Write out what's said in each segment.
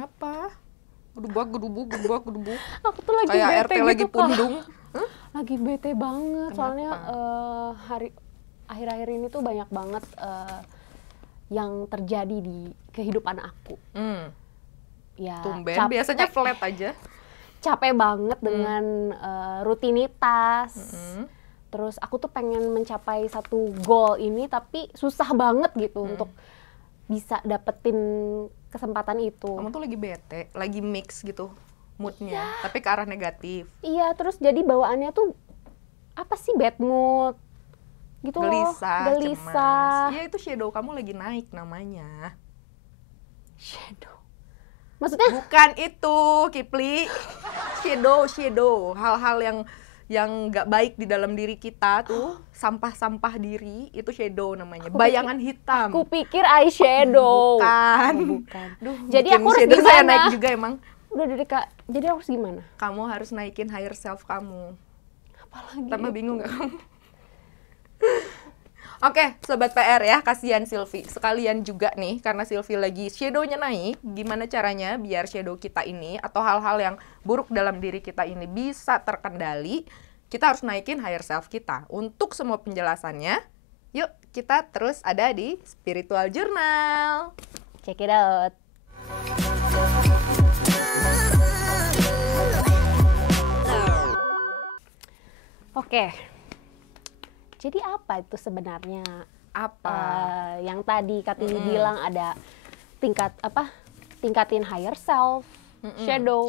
Kenapa? Gedubak. Aku tuh lagi Kayak bete RT gitu, lagi Kak. pundung. Lagi bete banget. Kenapa? Soalnya akhir-akhir ini tuh banyak banget yang terjadi di kehidupan aku. Ya, Tumben, biasanya flat aja. capek banget dengan rutinitas. Terus aku tuh pengen mencapai satu goal ini, tapi susah banget gitu untuk bisa dapetin kesempatan itu. Kamu tuh lagi bete, lagi mix gitu moodnya, tapi ke arah negatif. Iya, terus jadi bawaannya tuh apa sih, bad mood gitu loh. Gelisah. Iya, itu shadow kamu lagi naik namanya. Shadow. Maksudnya? Bukan itu, Kipli. Shadow. Hal-hal yang nggak baik di dalam diri kita tuh, sampah-sampah diri, itu shadow namanya. Bayangan hitam. Aku pikir eyeshadow. Bukan. Duh, jadi aku harus shadow gimana? saya naik juga emang. Udah dari Kak, jadi aku harus gimana? Kamu harus naikin higher self kamu. Apalagi Tambah itu? bingung gak kamu? Oke, Sobat PR ya, kasihan Sylvie. Sekalian juga nih, karena Sylvie lagi shadow-nya naik, gimana caranya biar shadow kita ini, atau hal-hal yang buruk dalam diri kita ini bisa terkendali, kita harus naikin higher self kita. Untuk semua penjelasannya, yuk kita terus ada di Spiritual Journal. Check it out. Oke. Jadi apa itu sebenarnya? Apa? Yang tadi Kak Tini bilang ada tingkatin higher self, shadow.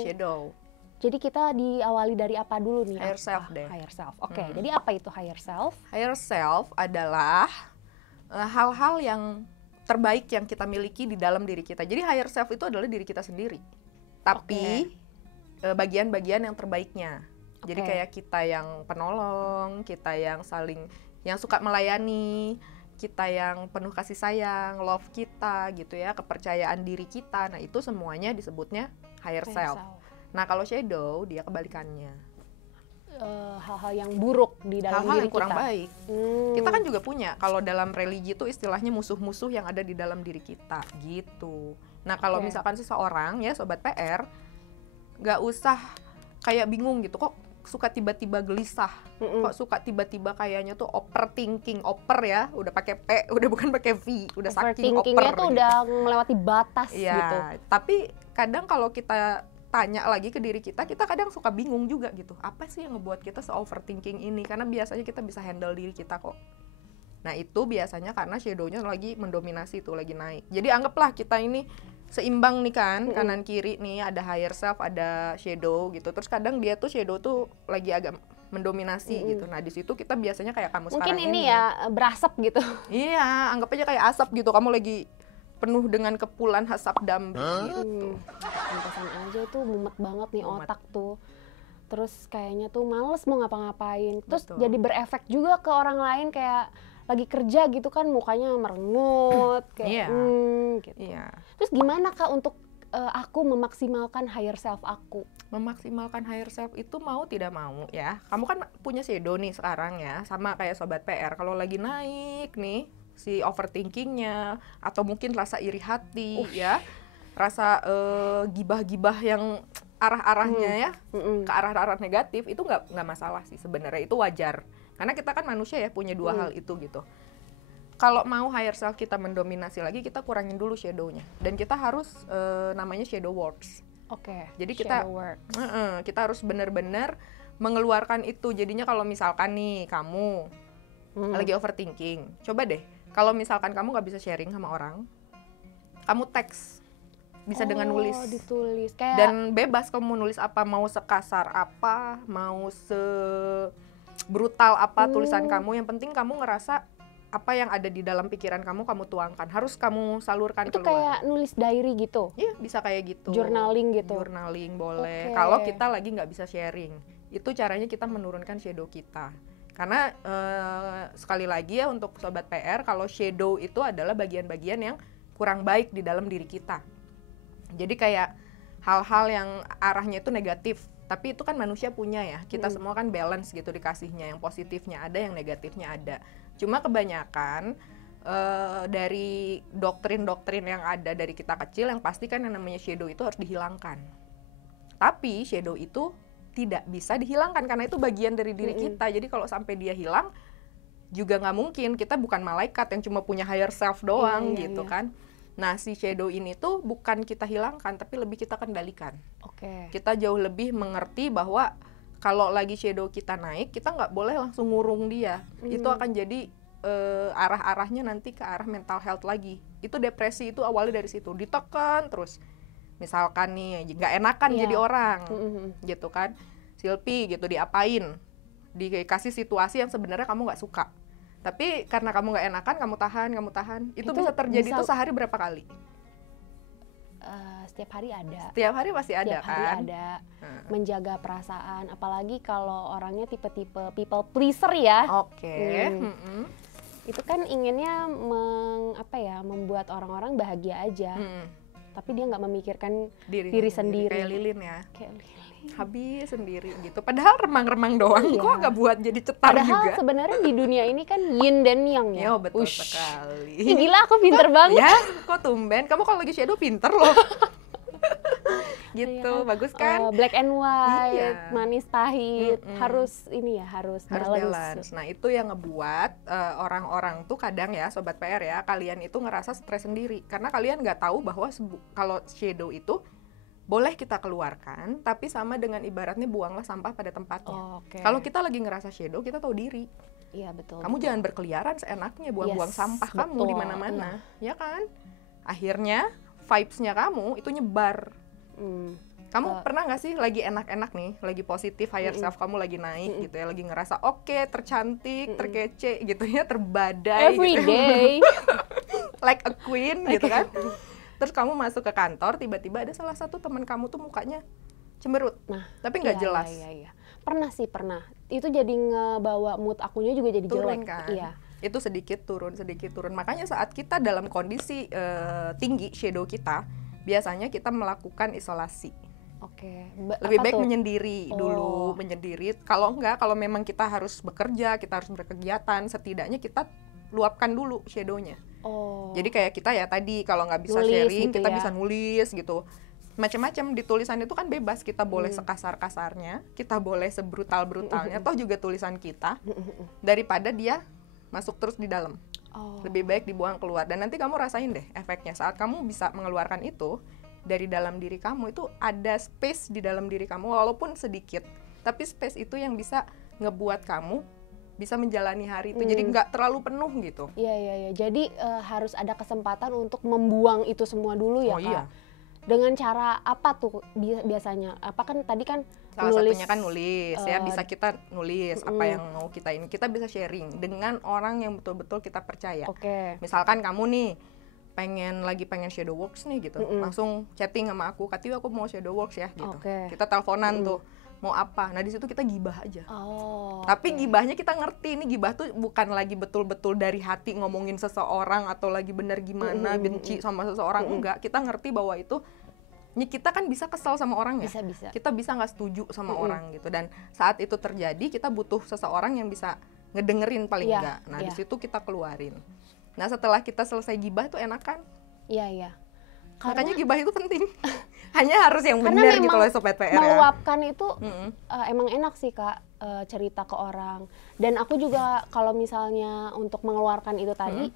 Jadi kita diawali dari apa dulu nih? Higher self deh. Higher self. Oke, jadi apa itu higher self? Higher self adalah hal-hal yang terbaik yang kita miliki di dalam diri kita. Jadi higher self itu adalah diri kita sendiri. Tapi bagian-bagian yang terbaiknya. Jadi kayak kita yang penolong, kita yang suka melayani, kita yang penuh kasih sayang, love kita gitu ya, kepercayaan diri kita. Nah, itu semuanya disebutnya higher self. Nah, kalau shadow dia kebalikannya. Hal-hal yang buruk di dalam hal-hal diri yang kurang kita. baik. Kita kan juga punya, kalau dalam religi itu istilahnya musuh-musuh yang ada di dalam diri kita gitu. Nah, kalau misalkan seseorang ya Sobat PR nggak usah kayak bingung gitu, kok suka tiba-tiba gelisah, kok suka tiba-tiba kayaknya tuh overthinking, ya, udah pakai P, udah bukan pakai V, udah saking over. Overthinkingnya tuh gitu. udah melewati batas gitu. Tapi kadang kalau kita tanya lagi ke diri kita kadang suka bingung juga gitu. Apa sih yang ngebuat kita se-overthinking ini? Karena biasanya kita bisa handle diri kita kok. Nah, itu biasanya karena shadow-nya lagi mendominasi tuh, lagi naik. Jadi anggaplah kita ini seimbang nih kan, kanan kiri nih, ada higher self, ada shadow gitu. Terus kadang dia tuh shadow tuh lagi agak mendominasi gitu. Nah, di situ kita biasanya kayak kamu mungkin sekarang ini ya berasap gitu. Iya, anggap aja kayak asap gitu. Kamu lagi penuh dengan kepulan asap dambi gitu. Pantesan aja tuh mumet banget nih otak tuh. Terus kayaknya tuh males mau ngapa-ngapain. Terus jadi berefek juga ke orang lain, kayak lagi kerja gitu kan mukanya merengut kayak gitu. Terus gimana Kak untuk aku memaksimalkan higher self aku? Memaksimalkan higher self itu mau tidak mau ya. Kamu kan punya shadow nih sekarang ya, sama kayak Sobat PR. Kalau lagi naik nih si overthinkingnya, atau mungkin rasa iri hati ya, rasa gibah-gibah yang arah-arahnya ya ke arah-arah negatif, itu nggak masalah sih sebenarnya, itu wajar. Karena kita kan manusia ya, punya dua hal itu gitu. Kalau mau higher self kita mendominasi lagi, kita kurangin dulu shadow-nya. Dan kita harus namanya shadow works. Jadi kita harus benar-benar mengeluarkan itu. Jadinya kalau misalkan nih kamu lagi overthinking, coba deh kalau misalkan kamu nggak bisa sharing sama orang, kamu teks. Bisa dengan nulis. Ditulis. Kayak... Dan bebas kamu nulis apa, mau sekasar apa, mau sebrutal apa tulisan kamu. Yang penting kamu ngerasa apa yang ada di dalam pikiran kamu tuangkan. Harus kamu salurkan itu keluar. Itu kayak nulis diary gitu? Iya, bisa kayak gitu. Journaling gitu? Journaling boleh. Kalau kita lagi nggak bisa sharing. Itu caranya kita menurunkan shadow kita. Karena sekali lagi ya untuk Sobat PR, kalau shadow itu adalah bagian-bagian yang kurang baik di dalam diri kita. Jadi kayak hal-hal yang arahnya itu negatif, tapi itu kan manusia punya ya, kita semua kan balance gitu dikasihnya, yang positifnya ada, yang negatifnya ada. Cuma kebanyakan dari doktrin-doktrin yang ada dari kita kecil, yang pasti kan yang namanya shadow itu harus dihilangkan. Tapi shadow itu tidak bisa dihilangkan karena itu bagian dari diri kita. Jadi kalau sampai dia hilang juga nggak mungkin, kita bukan malaikat yang cuma punya higher self doang gitu kan. Nah, si shadow ini tuh bukan kita hilangkan, tapi lebih kita kendalikan. Kita jauh lebih mengerti bahwa kalau lagi shadow kita naik, kita nggak boleh langsung ngurung dia. Itu akan jadi arah-arahnya nanti ke arah mental health lagi. Itu depresi itu awalnya dari situ, ditekan terus. Misalkan nih, nggak enakan jadi orang, gitu kan. Silpi gitu, diapain, dikasih situasi yang sebenarnya kamu nggak suka. Tapi karena kamu nggak enakan, kamu tahan. Itu bisa terjadi tuh sehari berapa kali? Setiap hari ada. Setiap hari pasti ada kan? Setiap hari ada. Menjaga perasaan, apalagi kalau orangnya tipe-tipe people pleaser ya. Itu kan inginnya membuat orang-orang bahagia aja. Tapi dia nggak memikirkan diri sendiri. Kayak lilin ya. Habis sendiri gitu. Padahal remang-remang doang, kok nggak buat jadi cetar juga. Padahal sebenarnya di dunia ini kan yin dan yang ya. Betul sekali. Gila, aku pinter banget. Ya, kok tumben. Kamu kalau lagi shadow pinter loh. Gitu, bagus kan? Black and white, manis pahit, harus balance. Nah, itu yang ngebuat orang-orang tuh kadang ya, Sobat PR ya, kalian itu ngerasa stres sendiri. Karena kalian nggak tahu bahwa kalau shadow itu boleh kita keluarkan, tapi sama dengan ibaratnya buanglah sampah pada tempatnya. Kalau kita lagi ngerasa shadow, kita tahu diri. Iya, betul. Kamu jangan berkeliaran seenaknya buang-buang sampah kamu di mana-mana, ya kan? Akhirnya vibes-nya kamu itu nyebar. Kamu pernah nggak sih lagi enak-enak nih, lagi positif, higher self kamu lagi naik gitu ya, lagi ngerasa oke, tercantik, terkece gitu ya, terbadai every gitu. day like a queen gitu kan. Terus kamu masuk ke kantor, tiba-tiba ada salah satu teman kamu tuh mukanya cemberut, tapi nggak jelas. Iya. Pernah. Itu jadi ngebawa mood akunya juga jadi turun jelek. Kan? Iya. Itu sedikit turun. Makanya saat kita dalam kondisi tinggi shadow kita, biasanya kita melakukan isolasi. Lebih baik menyendiri dulu, menyendiri. Kalau memang kita harus bekerja, kita harus berkegiatan, setidaknya kita luapkan dulu shadow-nya. Jadi kayak kita ya tadi, kalau nggak bisa nulis, sharing, gitu kita bisa nulis gitu. Macam-macam di tulisan itu kan bebas, kita boleh sekasar-kasarnya, kita boleh sebrutal-brutalnya, toh juga tulisan kita, daripada dia masuk terus di dalam. Lebih baik dibuang keluar. Dan nanti kamu rasain deh efeknya, saat kamu bisa mengeluarkan itu dari dalam diri kamu, itu ada space di dalam diri kamu, walaupun sedikit, tapi space itu yang bisa ngebuat kamu bisa menjalani hari itu, jadi nggak terlalu penuh gitu. Iya. Jadi harus ada kesempatan untuk membuang itu semua dulu ya, Kak? Iya. Dengan cara apa tuh biasanya? Apa kan tadi kan salah satunya kan nulis ya, bisa kita nulis apa yang mau kita ini. Kita bisa sharing dengan orang yang betul-betul kita percaya. Misalkan kamu nih pengen shadow works nih gitu, langsung chatting sama aku, Kati aku mau shadow works ya gitu. Kita teleponan tuh. Mau apa? Nah di situ kita gibah aja. Tapi gibahnya kita ngerti, ini gibah tuh bukan lagi betul-betul dari hati ngomongin seseorang atau lagi bener gimana benci sama seseorang, enggak. Kita ngerti bahwa itu, kita kan bisa kesel sama orangnya. Bisa. Kita bisa nggak setuju sama orang gitu. Dan saat itu terjadi, kita butuh seseorang yang bisa ngedengerin paling enggak. Nah di situ kita keluarin. Nah setelah kita selesai gibah tuh enak kan? Iya. Makanya gibah itu penting. Hanya harus yang benar gitu loh Sobat PR ya. Meluapkan itu emang enak sih Kak, cerita ke orang. Dan aku juga kalau misalnya untuk mengeluarkan itu tadi,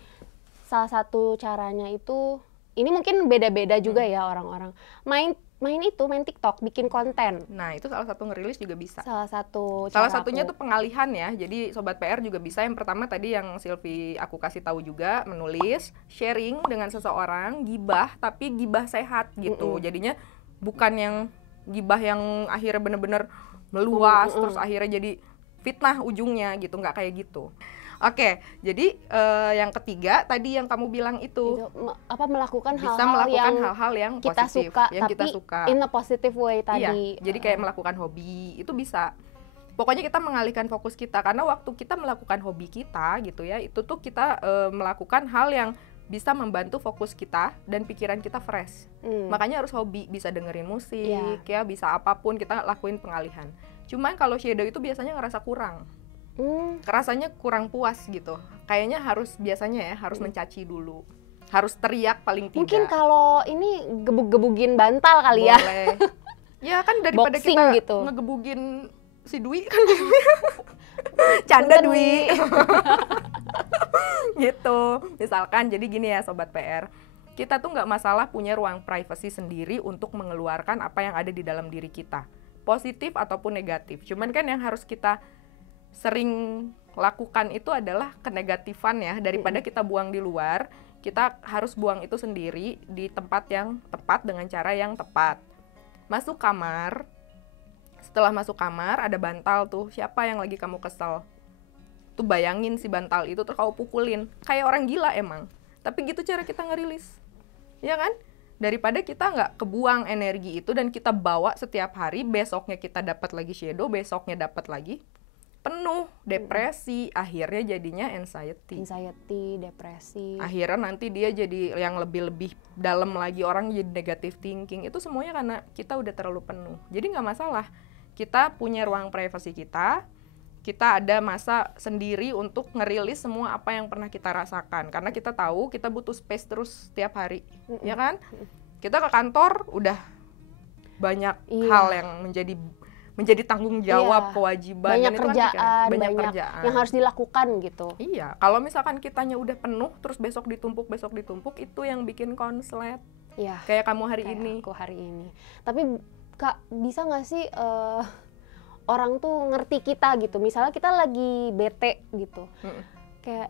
salah satu caranya itu, ini mungkin beda-beda juga ya orang-orang. Main TikTok, bikin konten. Nah itu salah satu ngerilis juga bisa. Salah satunya tuh pengalihan ya. Jadi Sobat PR juga bisa. Yang pertama tadi yang Silvi aku kasih tahu juga, menulis, sharing dengan seseorang, gibah, tapi gibah sehat gitu. Jadinya bukan yang gibah yang akhirnya bener-bener meluas, terus akhirnya jadi fitnah ujungnya gitu, nggak kayak gitu. Oke, jadi yang ketiga tadi yang kamu bilang itu melakukan bisa melakukan hal-hal yang kita positif, suka, yang tapi kita suka in a positive way tadi. Iya, jadi kayak melakukan hobi itu bisa. Pokoknya kita mengalihkan fokus kita, karena waktu kita melakukan hobi kita gitu ya, itu tuh kita melakukan hal yang bisa membantu fokus kita dan pikiran kita fresh. Makanya harus hobi, bisa dengerin musik ya, bisa apapun kita lakuin pengalihan. Cuman kalau shadow itu biasanya ngerasa kurang. Rasanya kurang puas gitu. Kayaknya biasanya ya harus mencaci dulu. Harus teriak paling tidak. Mungkin kalau ini gebug-gebugin bantal kali ya. Boleh. Ya kan daripada Boxing kita gitu. ngegebugin si Dwi kan canda Dwi. Gitu. Misalkan jadi gini ya Sobat PR. Kita tuh nggak masalah punya ruang privasi sendiri untuk mengeluarkan apa yang ada di dalam diri kita. Positif ataupun negatif. Cuman kan yang harus kita sering lakukan itu adalah kenegatifan ya. Daripada kita buang di luar, kita harus buang itu sendiri di tempat yang tepat dengan cara yang tepat. Masuk kamar, setelah masuk kamar ada bantal tuh, siapa yang lagi kamu kesel? Tuh bayangin si bantal itu terus kamu pukulin, kayak orang gila emang. Tapi gitu cara kita ngerilis, ya kan? Daripada kita nggak kebuang energi itu dan kita bawa setiap hari, besoknya kita dapat lagi shadow, besoknya dapat lagi, penuh, depresi, akhirnya jadinya anxiety, depresi. Akhirnya nanti dia jadi yang lebih dalam lagi, orang jadi negative thinking. Itu semuanya karena kita udah terlalu penuh. Jadi nggak masalah, kita punya ruang privasi kita ada masa sendiri untuk ngerilis semua apa yang pernah kita rasakan. Karena kita tahu kita butuh space terus setiap hari, ya kan? Kita ke kantor udah banyak hal yang menjadi tanggung jawab, kewajiban, banyak dan kerjaan, banyak kerjaan yang harus dilakukan gitu. Iya, kalau misalkan kitanya udah penuh, terus besok ditumpuk, itu yang bikin konslet. Iya. Kayak kamu hari kayak ini. Aku hari ini. Tapi Kak, bisa nggak sih orang tuh ngerti kita gitu? Misalnya kita lagi bete gitu, kayak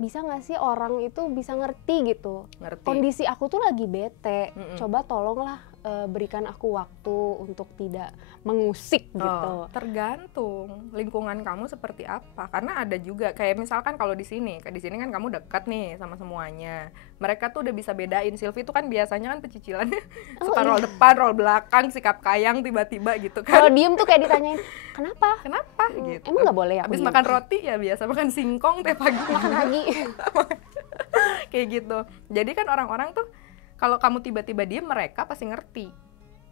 bisa nggak sih orang itu bisa ngerti gitu? Kondisi aku tuh lagi bete, coba tolonglah berikan aku waktu untuk tidak mengusik gitu. Tergantung lingkungan kamu seperti apa. Karena ada juga kayak misalkan kalau di sini kan kamu dekat nih sama semuanya. Mereka tuh udah bisa bedain. Sylvie tuh kan biasanya kan pecicilannya suka roll depan, roll belakang, sikap kayang tiba-tiba gitu kan. Kalau diem tuh kayak ditanyain, kenapa? Gitu. Emang nggak boleh ya? Habis makan roti ya biasa makan singkong tiap pagi. Makan lagi. Kayak gitu. Jadi kan orang-orang tuh kalau kamu tiba-tiba diem, mereka pasti ngerti.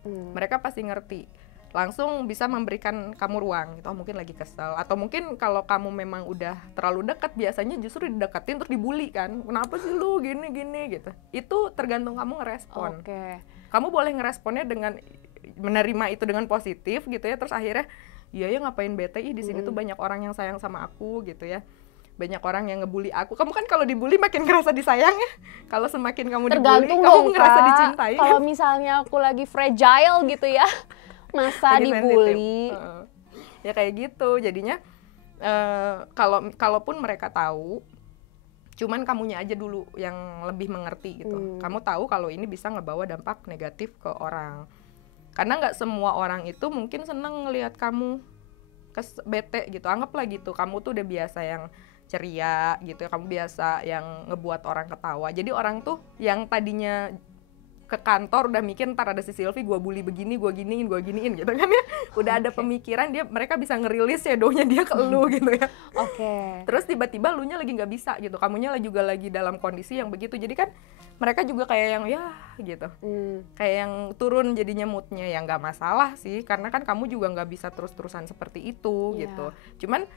Mereka pasti ngerti. Langsung bisa memberikan kamu ruang gitu. Oh, mungkin lagi kesel. Atau mungkin kalau kamu memang udah terlalu dekat, biasanya justru dideketin terus dibully kan. Kenapa sih lu gini-gini gitu. Itu tergantung kamu ngerespon. Kamu boleh ngeresponnya dengan menerima itu dengan positif gitu ya. Terus akhirnya, iya ya ngapain bete, di sini tuh banyak orang yang sayang sama aku gitu ya. Banyak orang yang ngebully aku. Kamu kan kalau dibully makin ngerasa disayang ya. Kalau semakin kamu tergantung dibully, kamu dong, ngerasa Kak. Dicintai. Kalau misalnya aku lagi fragile gitu ya, masa dibully. Ya kayak gitu. Jadinya kalaupun mereka tahu, cuman kamunya aja dulu yang lebih mengerti gitu. Kamu tahu kalau ini bisa ngebawa dampak negatif ke orang. Karena nggak semua orang itu mungkin seneng ngelihat kamu bete gitu. Anggaplah gitu, kamu tuh udah biasa yang ceria gitu, kamu biasa yang ngebuat orang ketawa. Jadi orang tuh yang tadinya ke kantor udah mikir ntar ada si Sylvie gue bully begini, gue giniin gitu kan ya. Udah ada pemikiran, mereka bisa ngerilis shadow-nya dia ke elu gitu ya. Terus tiba-tiba lunya lagi nggak bisa gitu, kamunya juga lagi dalam kondisi yang begitu. Jadi kan mereka juga kayak yang ya gitu, kayak yang turun jadinya moodnya. Ya nggak masalah sih, karena kan kamu juga nggak bisa terus-terusan seperti itu gitu. Cuman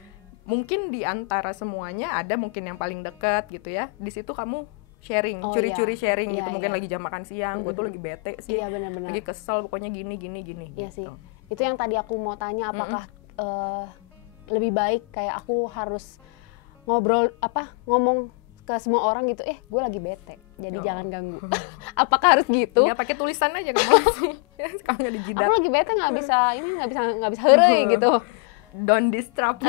mungkin di antara semuanya ada mungkin yang paling dekat gitu ya. Di situ kamu sharing, curi-curi sharing gitu. Mungkin lagi jam makan siang, gue tuh lagi bete sih, lagi kesel, pokoknya gini Iya gitu. sih. Itu yang tadi aku mau tanya, apakah lebih baik kayak aku harus ngomong ke semua orang gitu, gue lagi bete, jadi jangan ganggu. Apakah harus gitu? Ya pakai tulisan aja kamu langsung. Kalau nggak dijidat. Aku lagi bete, nggak bisa heureuy gitu. Don't disturb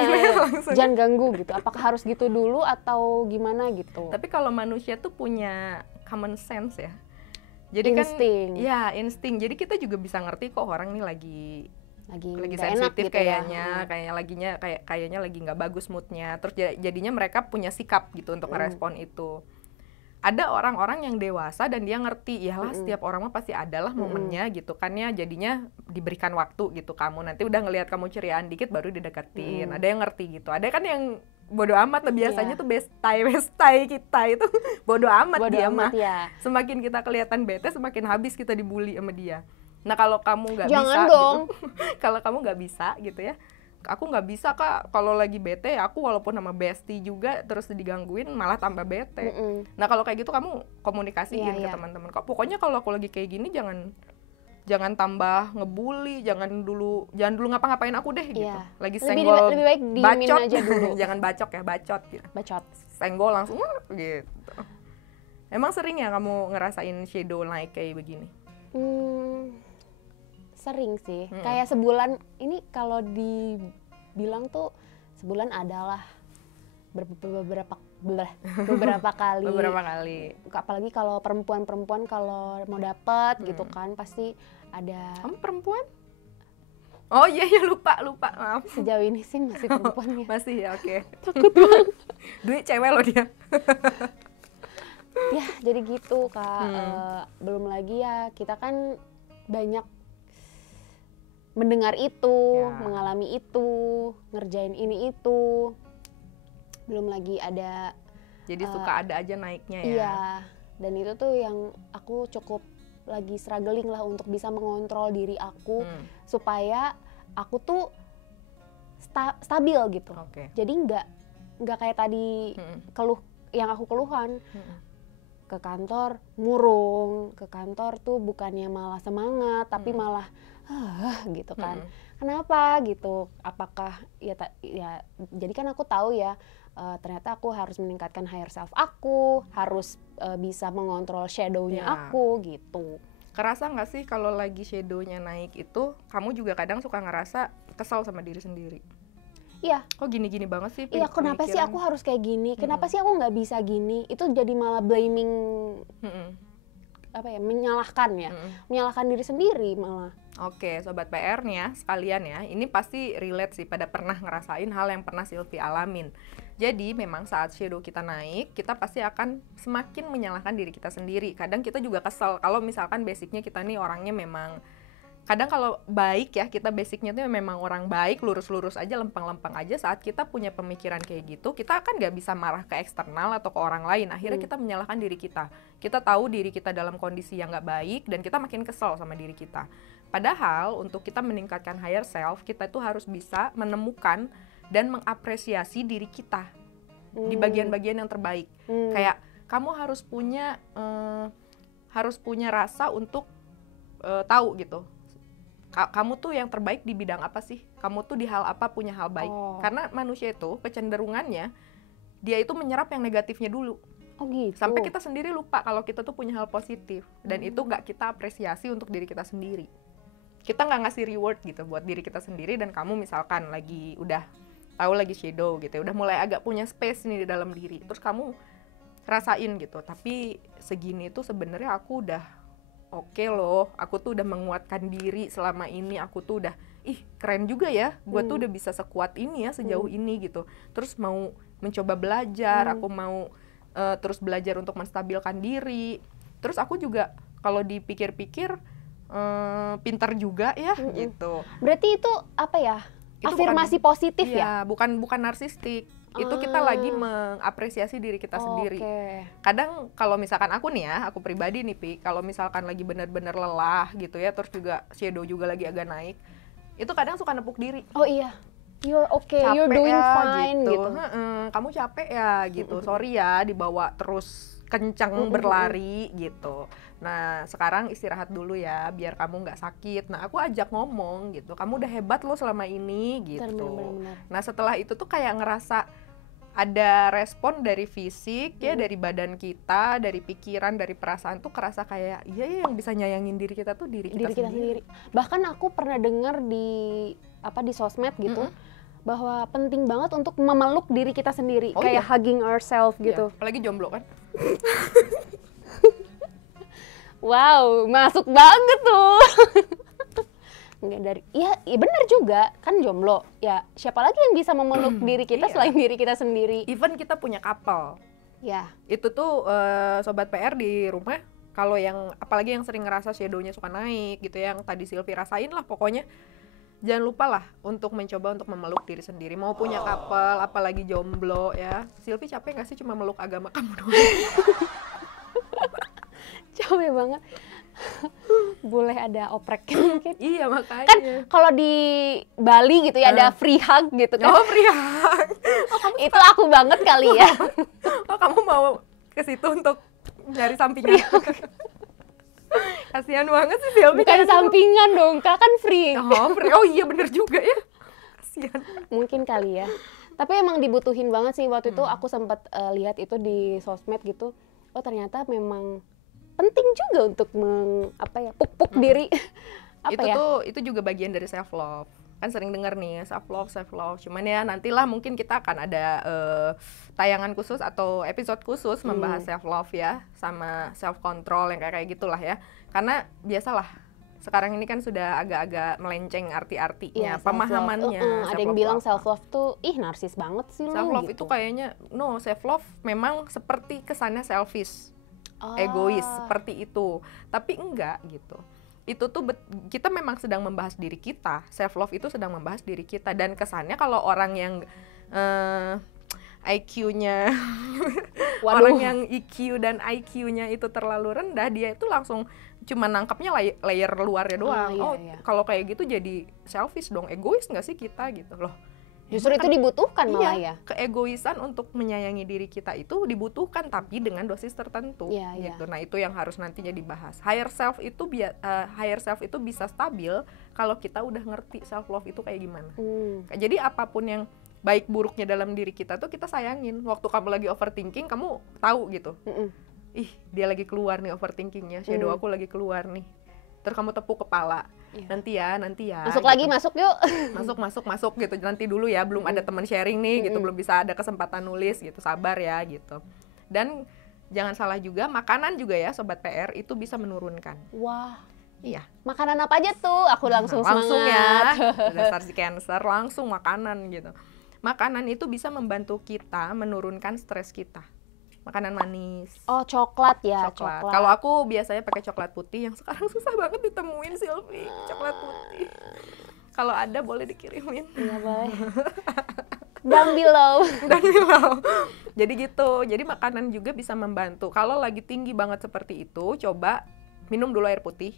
jangan ganggu gitu. Apakah harus gitu dulu atau gimana gitu? Tapi kalau manusia tuh punya common sense ya. Jadi insting. Jadi kita juga bisa ngerti kok orang ini lagi sensitif gitu kayaknya, kayaknya lagi nggak bagus moodnya. Terus jadinya mereka punya sikap gitu untuk merespon itu. Ada orang-orang yang dewasa dan dia ngerti, iyalah setiap orang mah pasti adalah momennya gitu kan ya, jadinya diberikan waktu gitu. Kamu nanti udah ngelihat kamu ceriaan dikit baru dideketin. Ada yang ngerti gitu. Ada kan yang bodo amat lah biasanya tuh bestai kita itu bodo amat dia mah. Semakin kita kelihatan bete, semakin habis kita dibully sama dia. Nah kalau kamu nggak bisa dong. gitu, kalau kamu nggak bisa gitu ya, aku nggak bisa Kak kalau lagi bete, aku walaupun sama bestie juga terus digangguin malah tambah bete. Nah kalau kayak gitu kamu komunikasiin ke teman-teman kok, pokoknya kalau aku lagi kayak gini jangan tambah ngebully, jangan dulu ngapa-ngapain aku deh gitu. Lagi senggol, lebih baik diemin bacot aja dulu. jangan bacok ya, bacot gitu. Bacot. Senggol langsung gitu. Emang sering ya kamu ngerasain shadow naik kayak begini? Sering sih. Kayak sebulan ini kalau dibilang tuh sebulan adalah beberapa kali. Beberapa kali. Apalagi kalau perempuan kalau mau dapet gitu kan pasti ada. Kamu perempuan? Oh iya lupa maaf. Sejauh ini sih masih perempuan ya. Masih ya, oke. Takut banget. Duit cewek loh dia. Ya jadi gitu Kak. Belum lagi ya kita kan banyak mendengar itu, mengalami itu, ngerjain ini itu. Belum lagi ada. Jadi suka ada aja naiknya ya. Iya. Dan itu tuh yang aku cukup lagi struggling lah untuk bisa mengontrol diri aku supaya aku tuh stabil gitu. Jadi nggak kayak tadi keluh yang aku keluhan. Ke kantor murung, ke kantor tuh bukannya malah semangat tapi malah gitu kan. Kenapa gitu? Apakah ya jadi kan aku tahu ya ternyata aku harus meningkatkan higher self aku, harus bisa mengontrol shadow-nya aku gitu. Kerasa nggak sih kalau lagi shadow-nya naik itu kamu juga kadang suka ngerasa kesal sama diri sendiri? Iya. Kok gini-gini banget sih? Iya, kenapa sih aku harus kayak gini? Kenapa sih aku nggak bisa gini? Itu jadi malah blaming, menyalahkan ya, menyalahkan diri sendiri malah. Oke, Sobat PR nih ya, sekalian ya, ini pasti relate sih pada pernah ngerasain hal yang pernah Silvi alamin. Jadi memang saat shadow kita naik, kita pasti akan semakin menyalahkan diri kita sendiri. Kadang kita juga kesel kalau misalkan basicnya kita nih orangnya memang, kadang kalau baik ya, kita basicnya tuh memang orang baik, lurus-lurus aja, lempeng-lempeng aja. Saat kita punya pemikiran kayak gitu, kita kan gak bisa marah ke eksternal atau ke orang lain. Akhirnya kita menyalahkan diri kita. Kita tahu diri kita dalam kondisi yang gak baik, dan kita makin kesel sama diri kita. Padahal untuk kita meningkatkan higher self, kita tuh harus bisa menemukan dan mengapresiasi diri kita di bagian-bagian yang terbaik. Kayak kamu harus punya rasa untuk tahu gitu. Kamu tuh yang terbaik di bidang apa sih? Kamu tuh di hal apa punya hal baik? Karena manusia itu kecenderungannya dia itu menyerap yang negatifnya dulu. Oh gitu. Sampai kita sendiri lupa kalau kita tuh punya hal positif, dan itu nggak kita apresiasi untuk diri kita sendiri. Kita nggak ngasih reward gitu buat diri kita sendiri, dan kamu misalkan lagi udah tahu lagi shadow gitu ya, udah mulai agak punya space nih di dalam diri, terus kamu rasain gitu, tapi segini tuh sebenarnya aku udah oke loh, aku tuh udah menguatkan diri selama ini, aku tuh udah keren juga ya, gue tuh udah bisa sekuat ini ya, sejauh ini gitu. Terus mau mencoba belajar, aku mau terus belajar untuk menstabilkan diri. Terus aku juga kalau dipikir-pikir pintar juga ya gitu. Berarti itu apa ya? Itu afirmasi positif ya? Bukan narsistik. Itu kita lagi mengapresiasi diri kita sendiri. Kadang kalau misalkan aku nih ya, aku pribadi nih Pi, kalau misalkan lagi benar-benar lelah gitu ya, terus juga shadow juga lagi agak naik, itu kadang suka nepuk diri. Oh iya, you're okay, capek you're doing ya, fine gitu. Kamu capek ya gitu, sorry ya dibawa terus kencang berlari gitu. Nah sekarang istirahat dulu ya biar kamu nggak sakit. Nah aku ajak ngomong gitu, kamu udah hebat loh selama ini gitu. Benar. Nah setelah itu tuh kayak ngerasa ada respon dari fisik ya, dari badan kita, dari pikiran, dari perasaan tuh kerasa kayak iya yang bisa nyayangin diri kita tuh diri kita sendiri. Bahkan aku pernah dengar di sosmed gitu, bahwa penting banget untuk memeluk diri kita sendiri, kayak hugging ourselves gitu. Apalagi jomblo kan. Wow, masuk banget tuh. Iya benar juga, kan jomblo. Ya, siapa lagi yang bisa memeluk diri kita selain diri kita sendiri? Even kita punya couple. Ya. Itu tuh Sobat PR di rumah, kalau yang apalagi yang sering ngerasa shadow-nya suka naik gitu, yang tadi Silvi rasain lah pokoknya. Jangan lupa lah untuk mencoba untuk memeluk diri sendiri. Mau punya couple, apalagi jomblo ya. Silvi capek gak sih cuma meluk agama kamu doang? Capek banget. boleh ada oprek mungkin. Iya makanya. Kan kalau di Bali gitu ya ada free hug gitu kan. Oh free hug. Itu aku banget kali ya. Oh kamu mau ke situ untuk nyari sampingan? Kasihan banget sih Silvi. Bukan sampingan dong, Kak, kan free. Oh free, oh iya bener juga ya. Kasihan. Mungkin kali ya. Tapi emang dibutuhin banget sih waktu itu aku sempat lihat itu di sosmed gitu. Oh ternyata memang penting juga untuk puk-puk diri. Itu juga bagian dari self love. Kan sering dengar nih self love. Cuman ya nantilah mungkin kita akan ada tayangan khusus atau episode khusus membahas self love ya, sama self control yang kayak gitulah ya. Karena biasalah sekarang ini kan sudah agak-agak melenceng arti-artinya, pemahamannya. Ada yang bilang self love tuh narsis banget sih lu. Self love gitu. itu kayaknya self love memang seperti kesannya selfish, egois seperti itu. Tapi enggak gitu. Itu tuh kita memang sedang membahas diri kita. Self love itu sedang membahas diri kita, dan kesannya kalau orang yang IQ-nya orang yang EQ dan IQ-nya itu terlalu rendah, dia itu langsung cuma nangkapnya layer luarnya doang. Iya. Kalau kayak gitu jadi selfish dong, egois nggak sih kita gitu loh. Justru itu dibutuhkan malah ya. Keegoisan untuk menyayangi diri kita itu dibutuhkan, tapi dengan dosis tertentu gitu. Nah itu yang harus nantinya dibahas. Higher self itu bisa stabil kalau kita udah ngerti self love itu kayak gimana. Jadi apapun yang baik buruknya dalam diri kita tuh kita sayangin. Waktu kamu lagi overthinking, kamu tahu gitu. Ih, dia lagi keluar nih overthinkingnya, shadow aku lagi keluar nih. Terus kamu tepuk kepala. Nanti ya. Masuk gitu. Lagi, masuk yuk. Masuk gitu. Nanti dulu ya, belum ada teman sharing nih gitu, belum bisa ada kesempatan nulis gitu. Sabar ya gitu. Dan jangan salah juga, makanan juga ya Sobat PR itu bisa menurunkan. Wah. Iya. Makanan apa aja tuh? Aku langsung semangat. Ya. Dasar si Cancer langsung makanan gitu. Makanan itu bisa membantu kita menurunkan stres kita. Makanan manis. Oh, coklat ya, coklat. Kalau aku biasanya pakai coklat putih yang sekarang susah banget ditemuin, Silvi. Coklat putih. Kalau ada boleh dikirimin. Iya, boleh. Down below. Jadi gitu. Jadi makanan juga bisa membantu. Kalau lagi tinggi banget seperti itu, coba minum dulu air putih.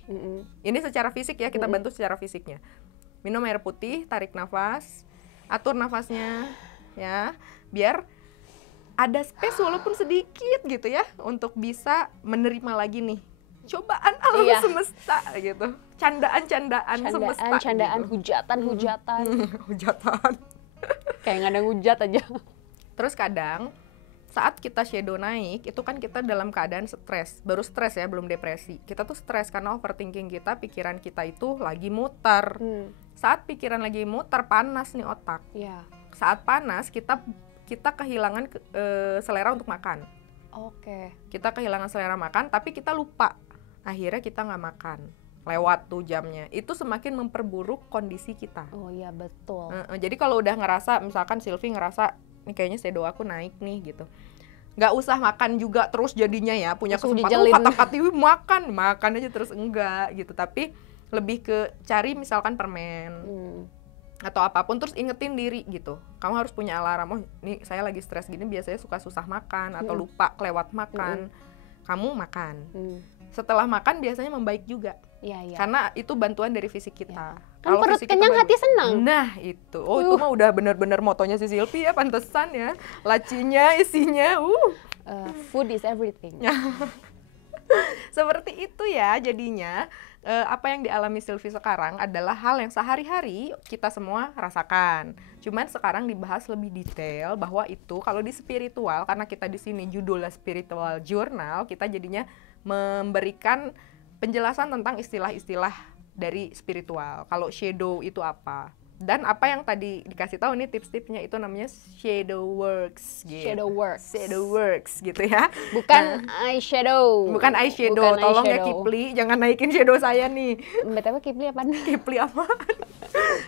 Ini secara fisik ya, kita bantu secara fisiknya. Minum air putih, tarik nafas, atur nafasnya ya, biar ada space walaupun sedikit gitu ya untuk bisa menerima lagi nih cobaan alam semesta gitu, candaan semesta, candaan gitu. hujatan kayak nggak ada hujat aja. Terus kadang saat kita shadow naik itu kan kita dalam keadaan stres, baru stres ya, belum depresi. Kita tuh stres karena overthinking kita, pikiran kita itu lagi muter. Saat pikiran lagi muter, panas nih otak. Saat panas kita kehilangan selera untuk makan. Kita kehilangan selera makan, tapi kita lupa. Akhirnya kita nggak makan. Lewat tuh jamnya. Itu semakin memperburuk kondisi kita. Oh iya betul. Jadi kalau udah ngerasa, misalkan Silvi ngerasa, nih kayaknya shadow aku naik nih gitu. Nggak usah makan juga terus jadinya ya. Punya kesempatan kata-kata makan aja terus, enggak gitu. Tapi lebih ke cari misalkan permen. Atau apapun, terus ingetin diri gitu. Kamu harus punya alarm, nih saya lagi stres gini biasanya suka susah makan atau lupa kelewat makan. Kamu makan. Setelah makan biasanya membaik juga. Karena itu bantuan dari fisik kita. Kan perut kenyang hati senang. Nah itu, itu mah udah bener-bener motonya si Silvi ya, pantesan ya. Lacinya, isinya, food is everything. Seperti itu ya jadinya. Apa yang dialami Silvi sekarang adalah hal yang sehari-hari kita semua rasakan. Cuman sekarang dibahas lebih detail bahwa itu kalau di spiritual, karena kita di sini judulnya spiritual journal, kita jadinya memberikan penjelasan tentang istilah-istilah dari spiritual. Kalau shadow itu apa? Dan apa yang tadi dikasih tahu nih tips-tipsnya itu namanya shadow works gitu. Shadow works gitu ya. Bukan eyeshadow. Bukan eyeshadow. Tolong ya Kipli, jangan naikin shadow saya nih. BTW Kipli apaan? Kipli apa?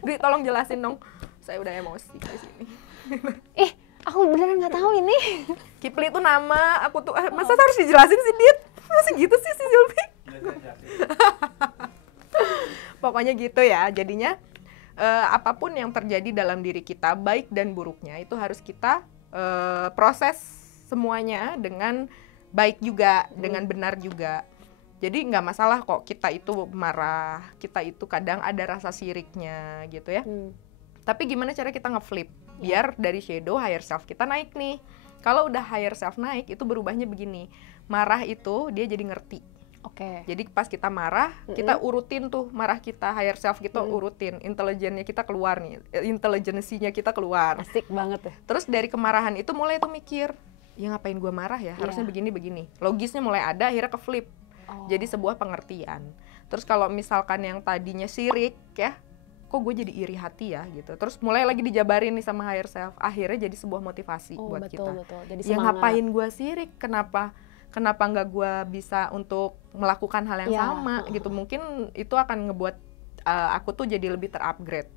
Dwi, tolong jelasin dong. Saya udah emosi di sini. Aku beneran nggak tahu ini. Kipli itu nama, aku tuh masa harus dijelasin sih, Dit? Masih gitu sih si Silvi. Pokoknya gitu ya. Jadinya apapun yang terjadi dalam diri kita, baik dan buruknya, itu harus kita proses semuanya dengan baik juga, dengan benar juga. Jadi nggak masalah kok kita itu marah, kita itu kadang ada rasa siriknya gitu ya. Tapi gimana cara kita ngeflip biar dari shadow higher self kita naik nih. Kalau udah higher self naik itu berubahnya begini. Marah itu dia jadi ngerti. Jadi pas kita marah, kita urutin tuh marah kita, higher self kita urutin, intelijennya kita keluar nih, intelijensinya kita keluar. Asik banget ya. Terus dari kemarahan itu mulai tuh mikir, ya ngapain gue marah ya, harusnya begini. Logisnya mulai ada, akhirnya ke flip. Jadi sebuah pengertian. Terus kalau misalkan yang tadinya sirik ya, kok gue jadi iri hati ya gitu. Terus mulai lagi dijabarin nih sama higher self, akhirnya jadi sebuah motivasi buat kita. Jadi ya ngapain gue sirik, kenapa nggak gue bisa untuk melakukan hal yang sama gitu. Mungkin itu akan ngebuat aku tuh jadi lebih terupgrade.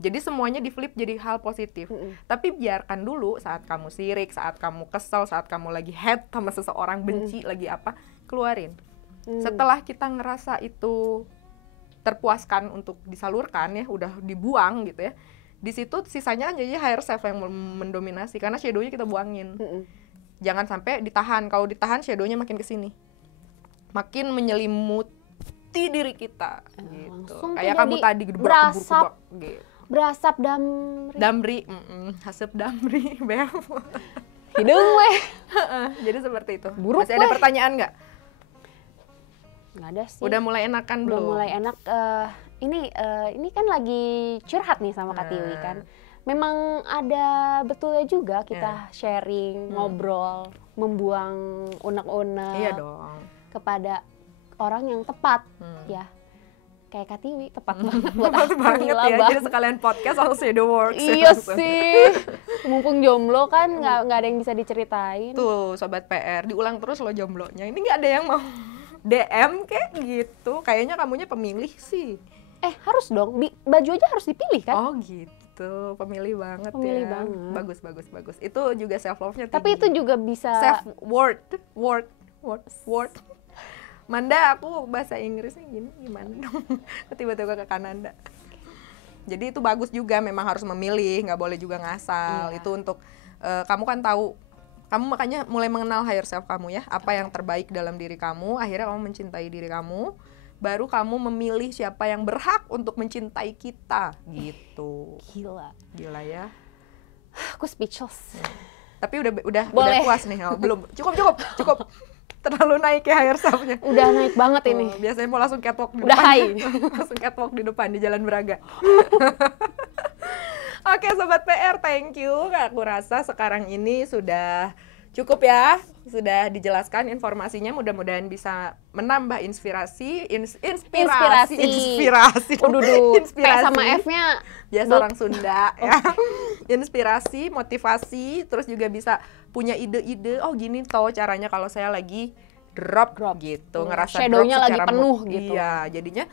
Jadi semuanya di flip jadi hal positif. Tapi biarkan dulu saat kamu sirik, saat kamu kesel, saat kamu lagi hate sama seseorang, benci lagi apa, keluarin. Setelah kita ngerasa itu terpuaskan untuk disalurkan ya, udah dibuang gitu ya, di situ sisanya kan jadi higher self yang mendominasi karena shadow-nya kita buangin. Jangan sampai ditahan. Kalau ditahan shadow-nya makin kesini, makin menyelimuti diri kita gitu. Kayak kamu tadi berasap gitu. Berasap damri hasep damri bel hidung weh. Jadi seperti itu. Buruk. Masih ada pertanyaan nggak? Nggak ada sih. Udah mulai enakan belum? Udah mulai enak. Ini kan lagi curhat nih sama Kak Tiwi kan. Memang ada betulnya juga kita sharing, ngobrol, membuang unek-unek. Iya dong. Kepada orang yang tepat, ya. Kayak Kak Tiwi, tepat banget buat aku. Banget ya, jadi sekalian podcast langsung shadow works. Iya sih. Mumpung jomblo kan nggak ada yang bisa diceritain. Tuh, Sobat PR, diulang terus lo jomblonya. Ini nggak ada yang mau DM kayak gitu. Kayaknya kamunya pemilih sih. Harus dong, baju aja harus dipilih kan? Oh gitu, pemilih banget pemilih ya. Banget. Bagus. Itu juga self love-nya tinggi. Tapi itu juga bisa self worth. Manda, aku bahasa Inggrisnya gimana dong? Tiba-tiba ke Kanada. Jadi itu bagus juga, memang harus memilih, nggak boleh juga ngasal. Itu untuk kamu kan tahu, kamu makanya mulai mengenal higher self kamu ya, apa yang terbaik dalam diri kamu. Akhirnya kamu mencintai diri kamu. Baru kamu memilih siapa yang berhak untuk mencintai kita gitu. Gila ya. Aku speechless. Tapi udah puas nih. Oh, belum. Cukup. Terlalu naik ya higher self-nya. Udah naik banget ini. Biasanya mau langsung catwalk di udah depan. High. Langsung catwalk di depan di Jalan Braga. Oke, Sobat PR, thank you. Aku rasa sekarang ini sudah cukup ya. Sudah dijelaskan informasinya, mudah-mudahan bisa menambah inspirasi. Inspirasi. Sama F-nya biasa orang Sunda ya. Inspirasi, motivasi, terus juga bisa punya ide-ide. Oh gini toh caranya kalau saya lagi drop gitu, ngerasa shadow-nya drop lagi penuh gitu. Iya, jadinya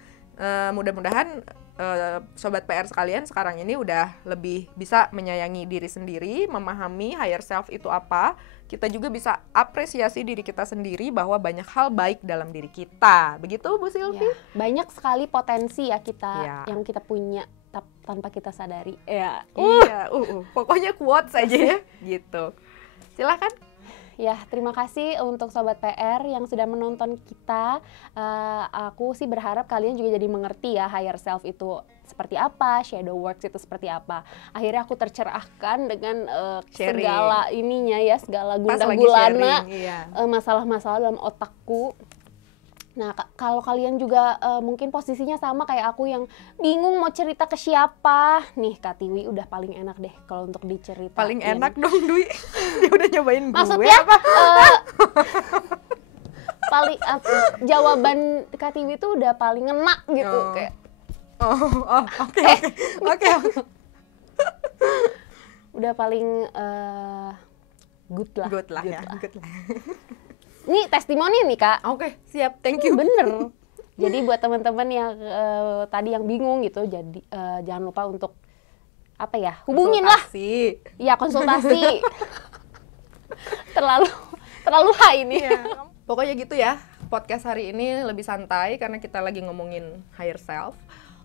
mudah-mudahan Sobat PR sekalian sekarang ini udah lebih bisa menyayangi diri sendiri, memahami higher self itu apa. Kita juga bisa apresiasi diri kita sendiri bahwa banyak hal baik dalam diri kita. Begitu Bu Silvi? Ya, banyak sekali potensi ya kita yang kita punya tanpa kita sadari. Iya, pokoknya quotes aja ya gitu. Silakan. Ya, terima kasih untuk Sobat PR yang sudah menonton kita. Aku sih berharap kalian juga jadi mengerti ya higher self itu seperti apa, shadow works itu seperti apa. Akhirnya aku tercerahkan dengan segala ininya ya, segala gundah gulana, masalah-masalah dalam otakku. Nah, kalau kalian juga mungkin posisinya sama kayak aku yang bingung mau cerita ke siapa, nih Kak Tiwi udah paling enak deh kalau untuk diceritain. Paling enak dong, Dwi. Dia udah nyobain gue. Maksudnya paling jawaban Kak Tiwi itu udah paling ngena gitu kayak. Oke. Udah paling good lah. Ini testimoni nih Kak. Oke, siap, thank you. Bener. Jadi buat teman-teman yang tadi yang bingung gitu, jadi jangan lupa untuk apa ya, hubungin lah. Iya, konsultasi. terlalu high ini. Ya. Pokoknya gitu ya. Podcast hari ini lebih santai karena kita lagi ngomongin higher self.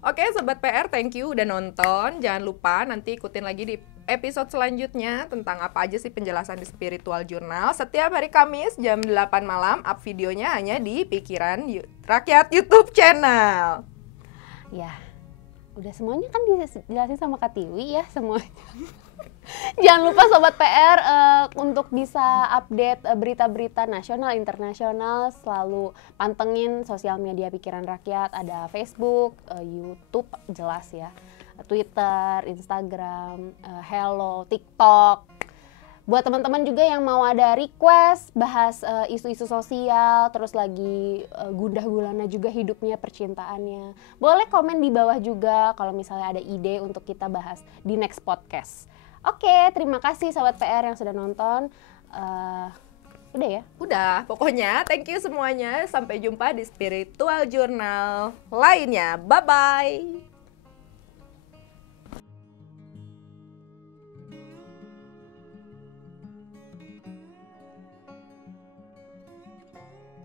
Oke, Sobat PR, thank you udah nonton. Jangan lupa nanti ikutin lagi di episode selanjutnya tentang apa aja sih penjelasan di Spiritual Journal. Setiap hari Kamis jam 8 malam, up videonya hanya di Pikiran Rakyat YouTube channel. Ya, udah semuanya kan dijelasin sama Kak Tiwi ya semuanya. Jangan lupa Sobat PR untuk bisa update berita-berita nasional, internasional, selalu pantengin sosial media Pikiran Rakyat, ada Facebook, YouTube jelas ya, Twitter, Instagram, Hello, TikTok. Buat teman-teman juga yang mau ada request bahas isu-isu sosial, terus lagi gundah gulana juga hidupnya, percintaannya, boleh komen di bawah juga kalau misalnya ada ide untuk kita bahas di next podcast. Oke, terima kasih Sobat PR yang sudah nonton. Udah ya? Udah, pokoknya thank you semuanya. Sampai jumpa di Spiritual Journal lainnya. Bye-bye.